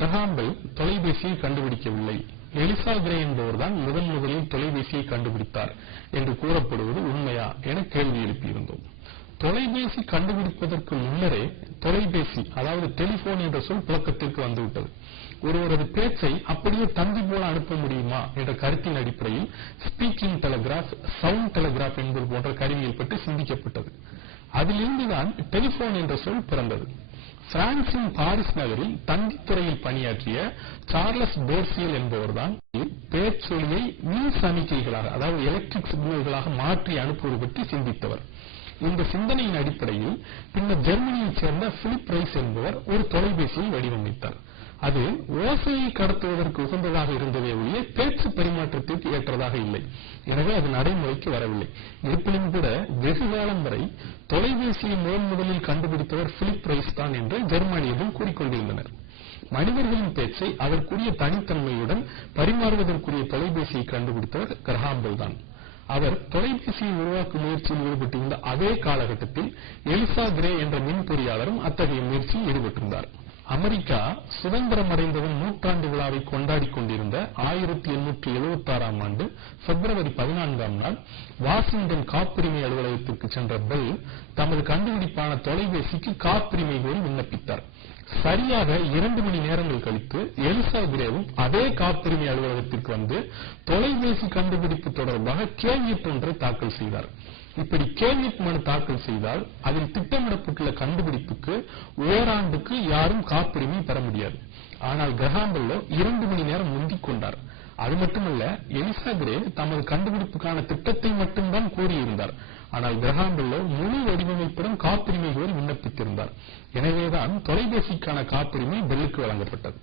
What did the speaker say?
Graham Bell தொலைபேசியை கண்டுபிடிக்கவில்லை. Elisha grey என்பவர்தான் முதன் முதலில் தொலைபேசியை கண்டுபிடித்தார் என்று கூறப்படுவது உண்மையா என கேள்வி எழுப்பியிருந்தோம் தொலைபேசி கண்டுபிடிப்பதற்கு முன்னரே தொலைபேசி அதாவது டெலிபோன் என்ற சொல் புழக்கத்திற்கு வந்துவிட்டது. ஒருவரது பேச்சை அப்படியே தந்தி போல அனுப்ப முடியுமா என்ற கருத்தின் அடிப்படையில் ஸ்பீக்கிங் டெலகிராஃப் சவுண்ட் டெலகிராஃப் என்பது போன்ற கருவிகள் பற்றி சிந்திக்கப்பட்டது. அதிலிருந்துதான் டெலிபோன் என்ற சொல் பிறந்தது. பிரான்சின் பாரிஸ் நகரில் தங்கித்துறையில் பணியாற்றிய சார்லஸ் போர்சியல் என்பவர்தான் பேச்சொலியை மின் சமிக்கைகளாக அதாவது எலக்ட்ரிக் சிக்னல்களாக மாற்றி அனுப்புவது பற்றி சிந்தித்தவர். இந்த சிந்தனையின் அடிப்படையில் பின்னர் ஜெர்மனியைச் சேர்ந்த பிலிப் ரைஸ் என்பவர் ஒரு தொலைபேசியை வடிவமைத்தார். அது ஓசையை கடத்துவதற்கு உகந்ததாக இருந்ததே ஒழிய பேச்சு பரிமாற்றத்திற்கு ஏற்றதாக இல்லை. எனவே அது நடைமுறைக்கு வரவில்லை. இருப்பினும் கூட வெகு காலம் வரை தொலைபேசியை முதன் முதலில் கண்டுபிடித்தவர் பிலிப் ரைஸ் தான் என்று ஜெர்மானியர்கள் கூறிக்கொண்டிருந்தனர். மனிதர்களின் பேச்சை அதற்குரிய தனித்தன்மையுடன் பரிமாறுவதற்குரிய தொலைபேசியை கண்டுபிடித்தவர் கிரஹாம்பெல் தான். அவர் தொலைபேசியை உருவாக்கும் முயற்சியில் ஈடுபட்டிருந்த அதே காலகட்டத்தில் எலிசா கிரே என்ற மின் பொறியாளரும் அத்தகைய முயற்சியில் ஈடுபட்டிருந்தார். அமெரிக்கா சுதந்திரம் அடைந்ததன் நூற்றாண்டு விழாவை கொண்டாடி கொண்டிருந்த ஆயிரத்தி எண்ணூற்றி எழுபத்தி ஆறாம் ஆண்டு பிப்ரவரி பதினான்காம் நாள் வாஷிங்டன் காப்புரிமை அலுவலகத்திற்கு சென்ற பெல் தமது கண்டுபிடிப்பான தொலைபேசிக்கு காப்புரிமை கோரி விண்ணப்பித்தார். சரியாக இரண்டு மணி நேரங்கள் கழித்து எலிசா கிரேவும் அதே காப்புரிமை அலுவலகத்திற்கு வந்து தொலைபேசி கண்டுபிடிப்பு தொடர்பாக கேள்வி ஒன்றை தாக்கல் செய்தார். இப்படி கேள்வி மனு தாக்கல் செய்தால் அதில் திட்டமிடப்பட்டுள்ள கண்டுபிடிப்புக்கு ஓராண்டுக்கு யாரும் காப்புரிமை பெற முடியாது. ஆனால் கிரகாம்பெல்லோ இரண்டு மணி நேரம் முந்திக் கொண்டார். அது மட்டுமல்ல எலிசா கிரே தமது கண்டுபிடிப்புக்கான திட்டத்தை மட்டும்தான் கூறியிருந்தார். ஆனால் கிரகாம்பெல்லோ முழு வடிவமைப்புடன் காப்புரிமை கோரி விண்ணப்பித்திருந்தார். எனவேதான் தொலைபேசிக்கான காப்புரிமை பெல்லுக்கு வழங்கப்பட்டது.